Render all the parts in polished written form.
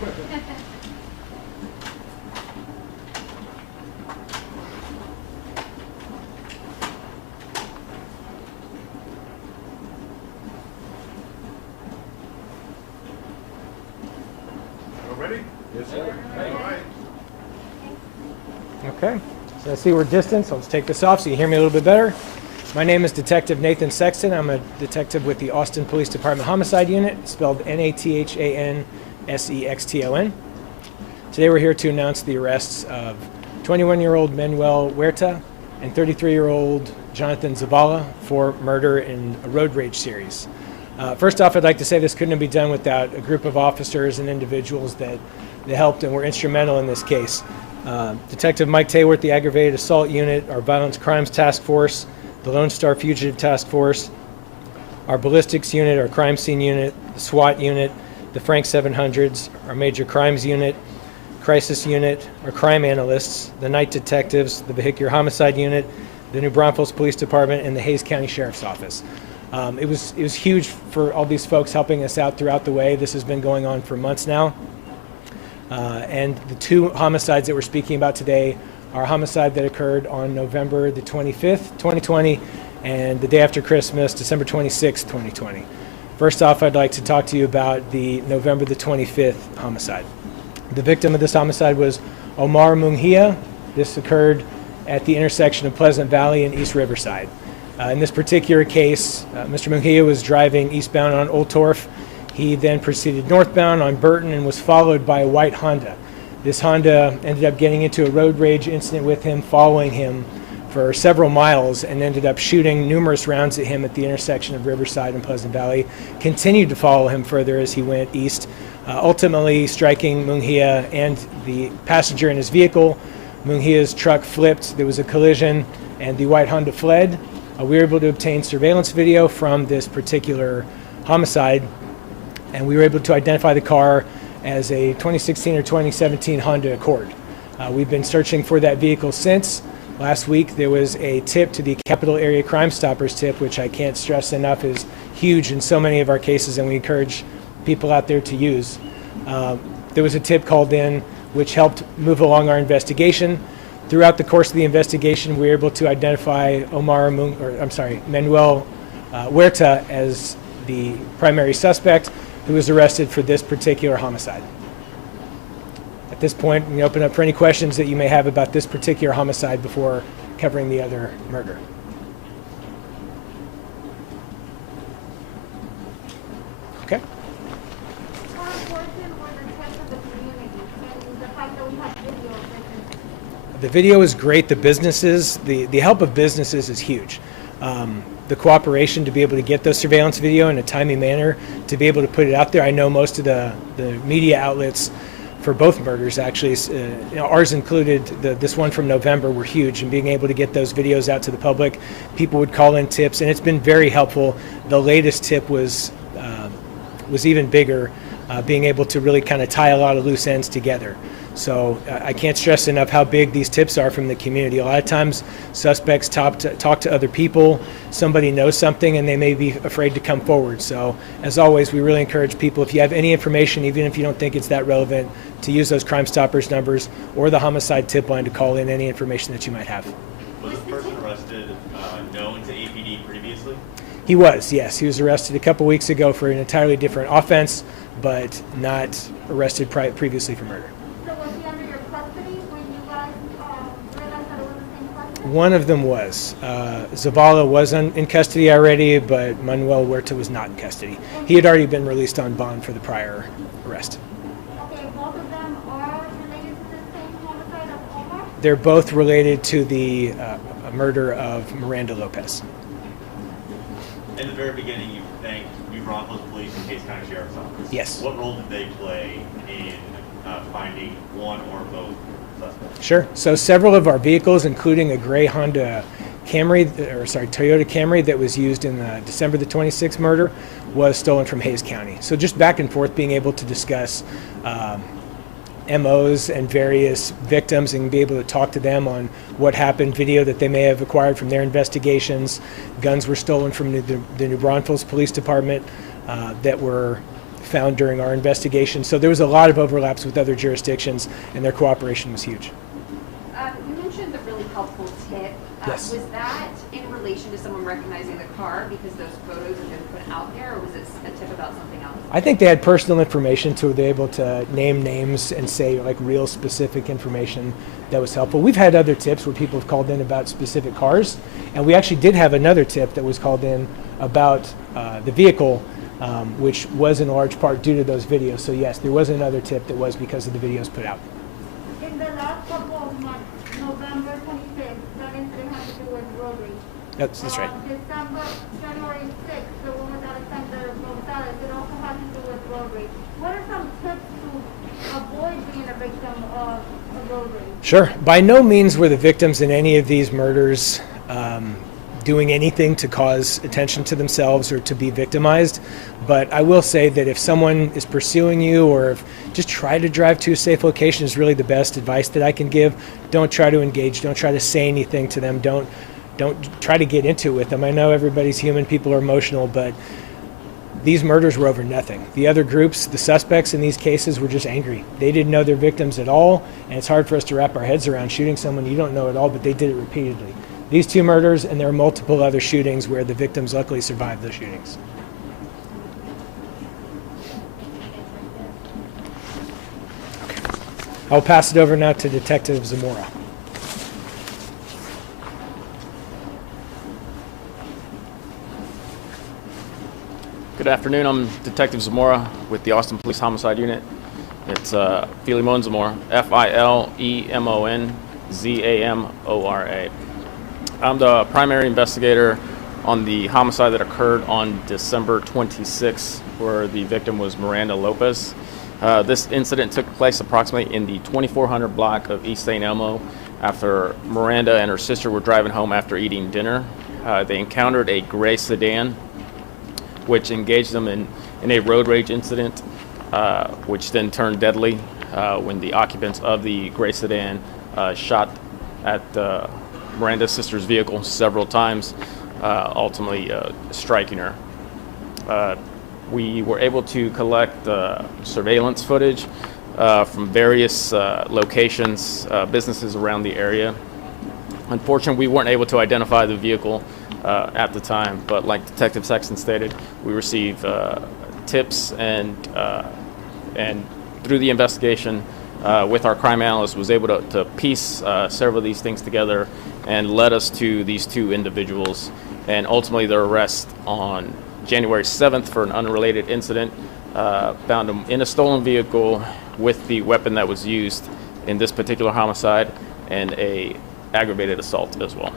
Ready? Yes, sir. All right. Okay, so I see we're distant, so let's take this off so you hear me a little bit better. My name is Detective Nathan Sexton. I'm a detective with the Austin Police Department Homicide Unit, spelled Nathansexton. Today we're here to announce the arrests of 21-year-old Manuel Huerta and 33-year-old Jonathan Zavala for murder in a road rage series. First off, I'd like to say this couldn't be done without a group of officers and individuals that helped and were instrumental in this case. Detective Mike Tayworth, the Aggravated Assault Unit, our Violence Crimes Task Force, the Lone Star Fugitive Task Force, our Ballistics Unit, our Crime Scene Unit, the SWAT Unit, the Frank 700s, our Major Crimes Unit, Crisis Unit, our Crime Analysts, the Night Detectives, the Vehicular Homicide Unit, the New Braunfels Police Department, and the Hays County Sheriff's Office. It was huge for all these folks helping us out throughout the way. This has been going on for months now. And the two homicides that we're speaking about today are a homicide that occurred on November the 25th, 2020, and the day after Christmas, December 26th, 2020. First off, I'd like to talk to you about the November the 25th homicide. The victim of this homicide was Omar Manguia. This occurred at the intersection of Pleasant Valley and East Riverside. In this particular case, Mr. Manguia was driving eastbound on Old Torf. He then proceeded northbound on Burton and was followed by a white Honda. This Honda ended up getting into a road rage incident with him, following him for several miles, and ended up shooting numerous rounds at him at the intersection of Riverside and Pleasant Valley. Continued to follow him further as he went east, ultimately striking Manguia and the passenger in his vehicle. Munguia's truck flipped, there was a collision, and the white Honda fled. We were able to obtain surveillance video from this particular homicide, and we were able to identify the car as a 2016 or 2017 Honda Accord. We've been searching for that vehicle since. Last week there was a tip to the Capital Area Crime Stoppers tip, which I can't stress enough is huge in so many of our cases, and we encourage people out there to use. There was a tip called in which helped move along our investigation. Throughout the course of the investigation, we were able to identify Manuel Huerta as the primary suspect, who was arrested for this particular homicide. At this point, we open up for any questions that you may have about this particular homicide before covering the other murder. Okay. How important were the tests of the community and the fact that we have video of this? The video is great. The businesses, the help of businesses is huge. The cooperation to be able to get those surveillance video in a timely manner, to be able to put it out there. I know most of the media outlets for both murders, actually, ours included, this one from November, were huge, and being able to get those videos out to the public. People would call in tips, and it's been very helpful. The latest tip was even bigger, being able to really kind of tie a lot of loose ends together. So I can't stress enough how big these tips are from the community. A lot of times suspects talk to other people, somebody knows something, and they may be afraid to come forward. So as always, we really encourage people, if you have any information, even if you don't think it's that relevant, to use those Crime Stoppers numbers or the homicide tip line to call in any information that you might have. Was the person arrested known to APD previously? He was, yes. He was arrested a couple weeks ago for an entirely different offense, but not arrested previously for murder. So was he under your custody when you guys realized that it was the same person? One of them was. Zavala was in custody already, but Manuel Huerta was not in custody. He had already been released on bond for the prior arrest. Okay, both of them are related to the same homicide of Omar? They're both related to the murder of Miranda Lopez. In the very beginning, you thanked New Braunfels Police and Hays County Sheriff's Office. Yes. What role did they play in finding one or both suspects? Sure. So several of our vehicles, including a gray Toyota Camry that was used in the December the 26th murder, was stolen from Hays County. So just back and forth, being able to discuss MOs and various victims and be able to talk to them on what happened, video that they may have acquired from their investigations. Guns were stolen from the New Braunfels Police Department that were found during our investigation. So there was a lot of overlaps with other jurisdictions, and their cooperation was huge. You mentioned the really helpful tip. Yes. Was that in relation to someone recognizing the car because those photos have been put out there, or was it a tip about something else? I think they had personal information, so they were able to name names and say like real specific information that was helpful. We've had other tips where people have called in about specific cars, and we actually did have another tip that was called in about the vehicle, which was in large part due to those videos. So yes, there was another tip that was because of the videos put out. In the last couple of months, November 25th, that incident had to do with road rage. That's right. January 6th, the one with Alexander Gonzalez, it also had to do with road rage. What are some tips to avoid being a victim of a road rage? Sure. By no means were the victims in any of these murders doing anything to cause attention to themselves or to be victimized. But I will say that if someone is pursuing you, or if just try to drive to a safe location is really the best advice that I can give. Don't try to engage. Don't try to say anything to them. Don't try to get into it with them. I know everybody's human. People are emotional, but these murders were over nothing. The other groups, the suspects in these cases, were just angry. They didn't know their victims at all, and it's hard for us to wrap our heads around shooting someone you don't know at all, but they did it repeatedly. These two murders, and there are multiple other shootings where the victims luckily survived those shootings. Okay. I'll pass it over now to Detective Zamora. Good afternoon. I'm Detective Zamora with the Austin Police Homicide Unit. It's Philemon Zamora, Filemonzamora. I'm the primary investigator on the homicide that occurred on December 26th, where the victim was Miranda Lopez. This incident took place approximately in the 2400 block of East St. Elmo after Miranda and her sister were driving home after eating dinner. They encountered a gray sedan, which engaged them in a road rage incident, which then turned deadly when the occupants of the gray sedan shot at Miranda's sister's vehicle several times, ultimately striking her. We were able to collect surveillance footage from various locations, businesses around the area. Unfortunately, we weren't able to identify the vehicle at the time, but like Detective Sexton stated, we received tips, and through the investigation with our crime analyst was able to piece several of these things together and led us to these two individuals, and ultimately their arrest on January 7th for an unrelated incident. Found them in a stolen vehicle with the weapon that was used in this particular homicide, and a aggravated assault as well.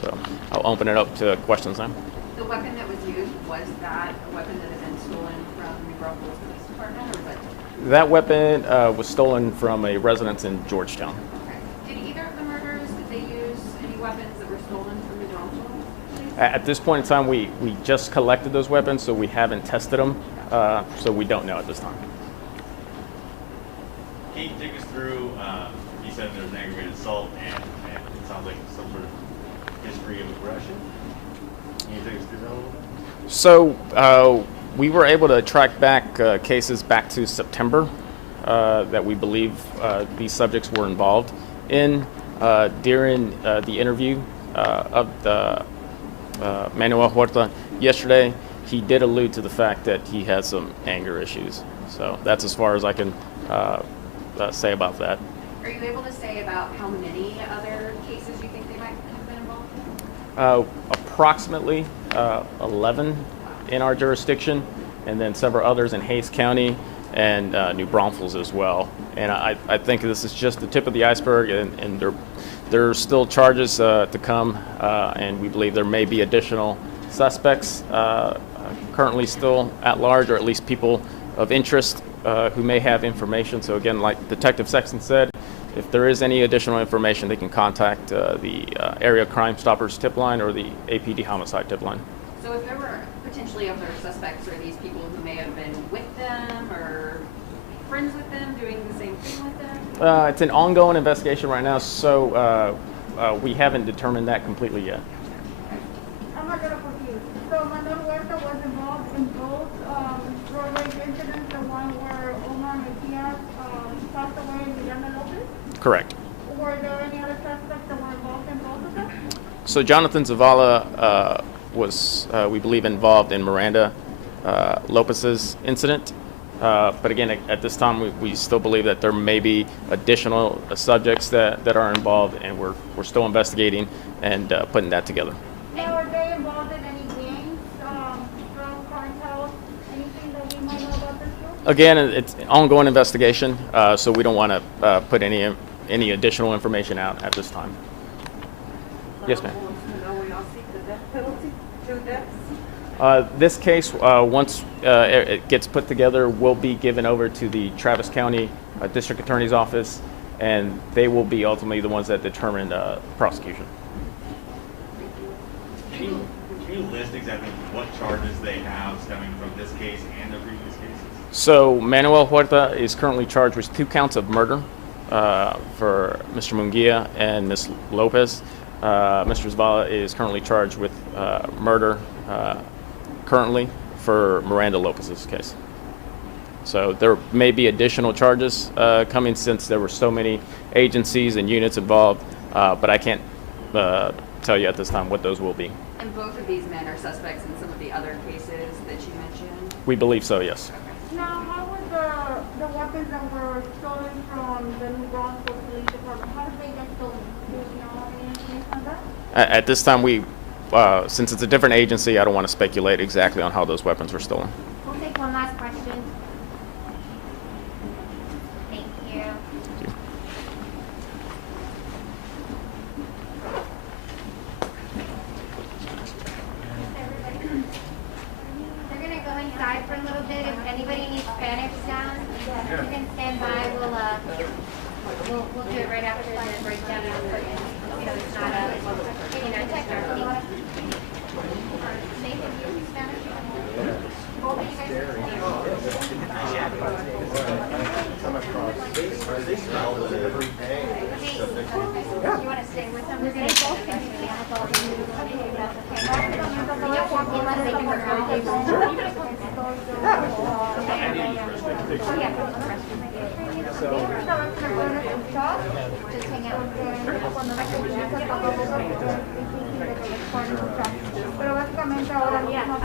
So I'll open it up to questions now. The weapon that was used, was that a weapon that had been stolen from New Braunfels Police Department, or was that? That weapon was stolen from a residence in Georgetown. Okay. Did either of the murders, did they use any weapons that were stolen from New Braunfels? At this point in time, we just collected those weapons, so we haven't tested them, so we don't know at this time. Can you take us through, you said there's an aggravated assault, and it sounds like some sort of history of aggression. Can you take us through that a little bit? So we were able to track back cases back to September that we believe these subjects were involved in. During the interview of the Manuel Huerta yesterday, he did allude to the fact that he had some anger issues. So that's as far as I can say about that. Are you able to say about how many other cases you think they might have been involved in? Approximately 11 in our jurisdiction, and then several others in Hays County and New Braunfels as well. And I think this is just the tip of the iceberg, and there are still charges to come, and we believe there may be additional suspects currently still at large, or at least people of interest who may have information. So again, like Detective Sexton said, if there is any additional information, they can contact the Area Crime Stoppers tip line or the APD Homicide tip line. So if there were potentially other suspects, or these people who may have been with them or friends with them, doing the same thing with them? It's an ongoing investigation right now, so we haven't determined that completely yet. I'm a little confused. So Manuel Huerta was involved in both road rage incidents Correct. Were there any other suspects that were involved in both of them? So Jonathan Zavala was, we believe, involved in Miranda Lopez's incident. But again, at this time, we still believe that there may be additional subjects that are involved, and we're still investigating and putting that together. Now, are they involved in any gangs, drug cartels, anything that we might know about this group? Again, it's ongoing investigation, so we don't want to put any additional information out at this time. Yes, ma'am. We all seek the death penalty, 2 deaths. This case, once it gets put together, will be given over to the Travis County District Attorney's Office, and they will be ultimately the ones that determine prosecution. Can you list exactly what charges they have stemming from this case and the previous cases? So Manuel Huerta is currently charged with 2 counts of murder for Mr. Manguia and Ms. Lopez. Mr. Zavala is currently charged with murder currently for Miranda Lopez's case. So there may be additional charges coming since there were so many agencies and units involved, but I can't tell you at this time what those will be. And both of these men are suspects in some of the other cases that you mentioned? We believe so, yes. Now, how were the weapons that were stolen from the New Braunfels Police Department, how did they get stolen? Do you know any information on that? At this time, since it's a different agency, I don't want to speculate exactly on how those weapons were stolen. We'll take one last question. Thank you. Thank you. We're gonna go inside for a little bit. If anybody needs Spanish sound, you can stand by. We'll do it right after the breakdown. You know, it's not a technical. You want to stay with them? We're gonna both continue on with all the news. Just hang out. Pero básicamente ahora mismo